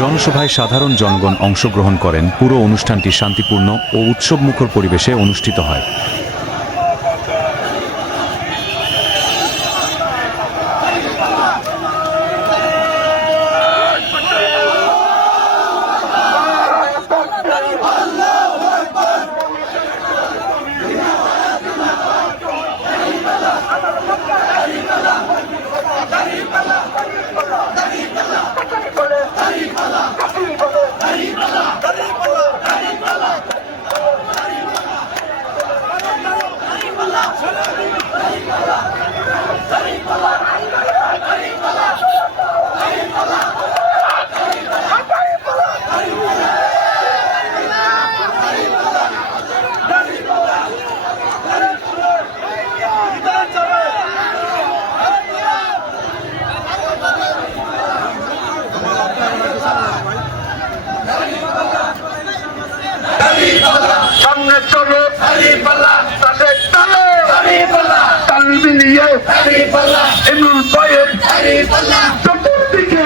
জনসভায় সাধারণ জনগণ অংশগ্রহণ করেন। পুরো অনুষ্ঠানটি শান্তিপূর্ণ ও উৎসবমুখর পরিবেশে অনুষ্ঠিত হয়। সামনে চলো তাদের তাল মিলিয়ে এমন ভয়ের চতুর্দিকে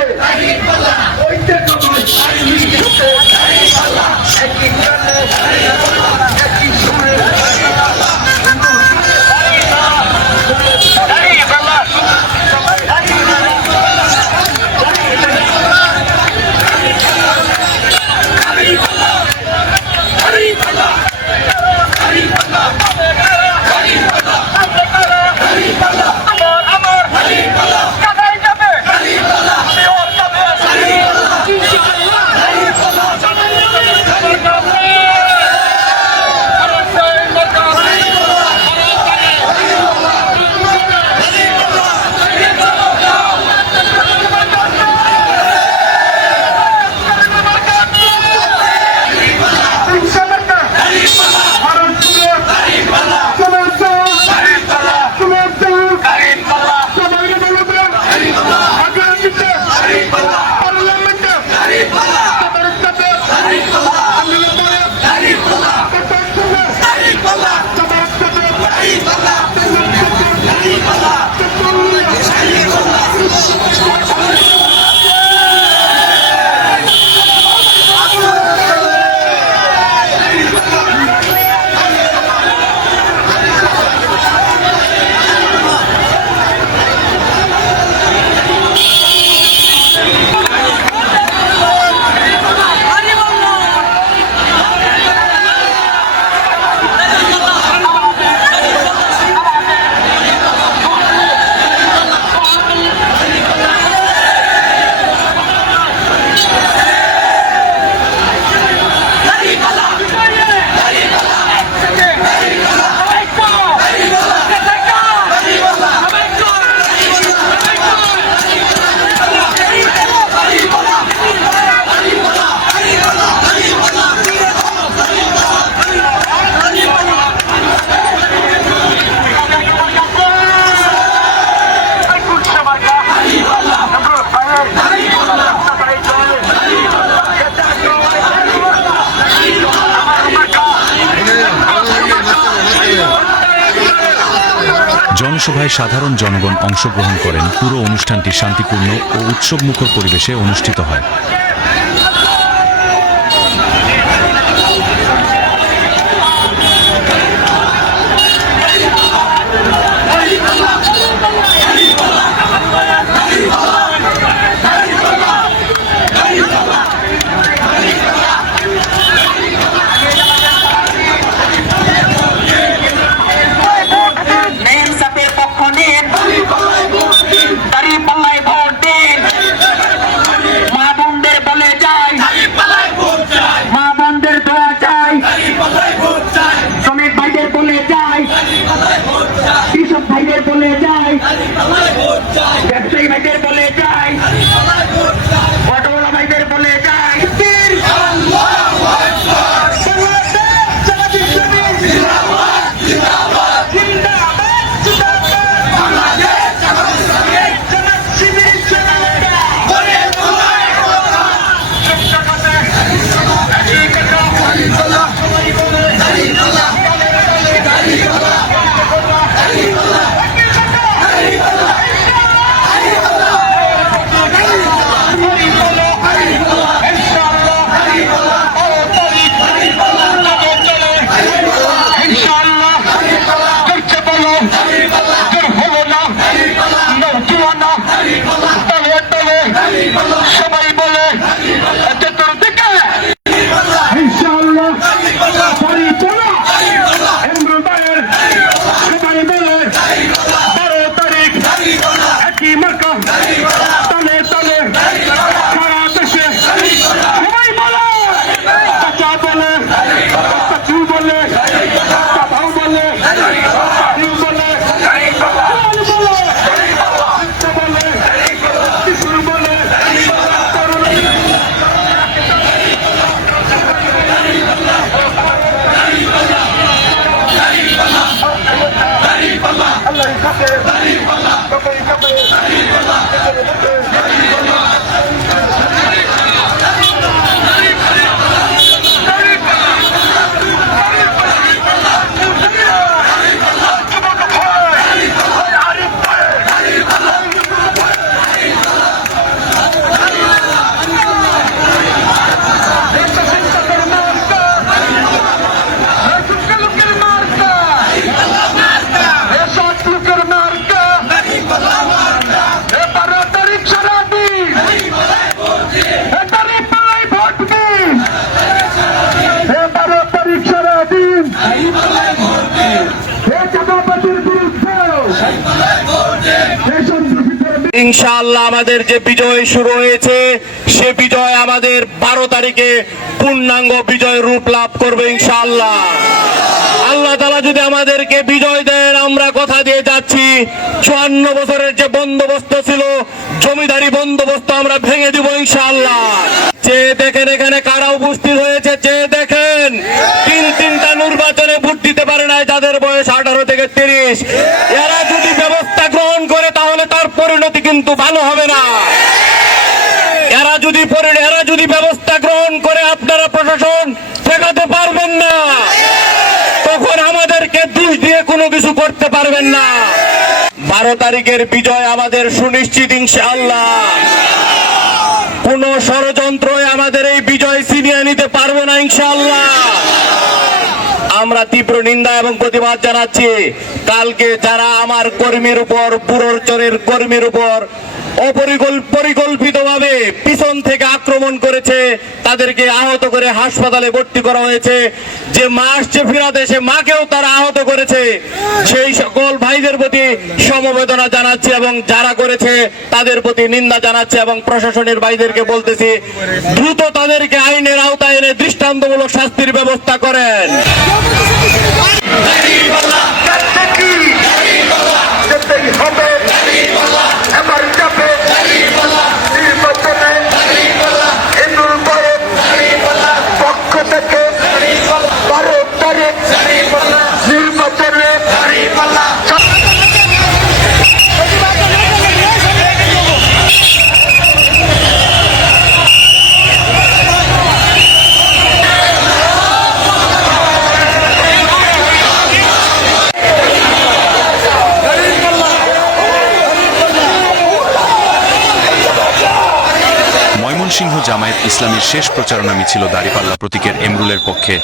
জনসভায় সাধারণ জনগণ অংশগ্রহণ করেন। পুরো অনুষ্ঠানটি শান্তিপূর্ণ ও উৎসবমুখর পরিবেশে অনুষ্ঠিত হয়। মা বোনদের ইনশাআল্লাহ আমাদের যে বিজয় শুরু হয়েছে সে বিজয় আমাদের 12 তারিখে পূর্ণাঙ্গ বিজয় রূপ লাভ করবে ইনশাআল্লাহ। আল্লাহ তাআলা যদি আমাদেরকে বিজয় দেন, আমরা কথা দিয়ে যাচ্ছি 54 বছরের যে বন্দোবস্ত ছিল, জমিদারি বন্দোবস্ত আমরা ভেঙে দিব ইনশাআল্লাহ। যে দেখেন এখানে কারা উপস্থিত হয়েছে, যে দেখেন তিনটা নির্বাচনে ভোট দিতে পারে নাই যাদের বয়স 18 থেকে 30, এরা যদি ব্যবস্থা গ্রহণ করে তাহলে তার পরিণতি কিন্তু ভালো হবে না। এরা যদি ব্যবস্থা গ্রহণ করে আপনারা প্রশাসন ঠেকাতে পারবেন না, তখন আমাদেরকে দোষ দিয়ে কোনো কিছু করতে পারবেন না। 12 তারিখের বিজয় আমাদের সুনিশ্চিত ইনশাআল্লাহ। কোন ষড়যন্ত্রই আমাদের এই বিজয় ছিনিয়ে নিতে পারবে না ইনশাআল্লাহ। আমরা তীব্র নিন্দা এবং প্রতিবাদ জানাচ্ছি। কালকে যারা আমার কর্মীর উপর, পুরোচরের কর্মীর উপর পরিকল্পিতভাবে পিছন থেকে আক্রমণ করেছে, তাদেরকে আহত করে হাসপাতালে ভর্তি করা হয়েছে। যে মা আসছে ফিরাতে, সে মাকেও তারা আহত করেছে। সেই সকল ভাইদের প্রতি সমবেদনা জানাচ্ছি এবং যারা করেছে তাদের প্রতি নিন্দা জানাচ্ছি এবং প্রশাসনের ভাইদেরকে বলতেছি দ্রুত তাদেরকে আইনের আওতায় এনে দৃষ্টান্তমূলক শাস্তির ব্যবস্থা করেন। ময়মনসিংহ জামায়াত ইসলামীর শেষ প্রচারণা মিছিল দাঁড়িপাল্লা প্রতীকের এমরুলের পক্ষে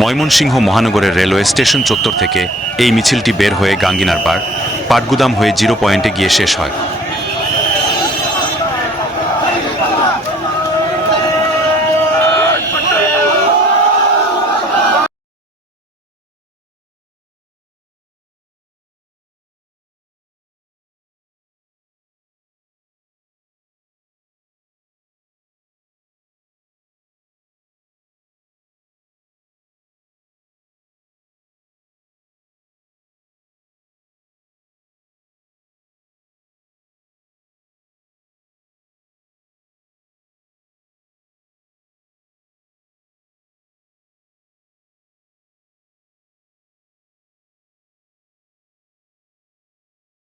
ময়মনসিংহ মহানগরের রেলওয়ে স্টেশন চত্বর থেকে এই মিছিলটি বের হয়ে গাঙ্গিনার পাড়, পাটগুদাম হয়ে 0 পয়েন্টে গিয়ে শেষ হয়।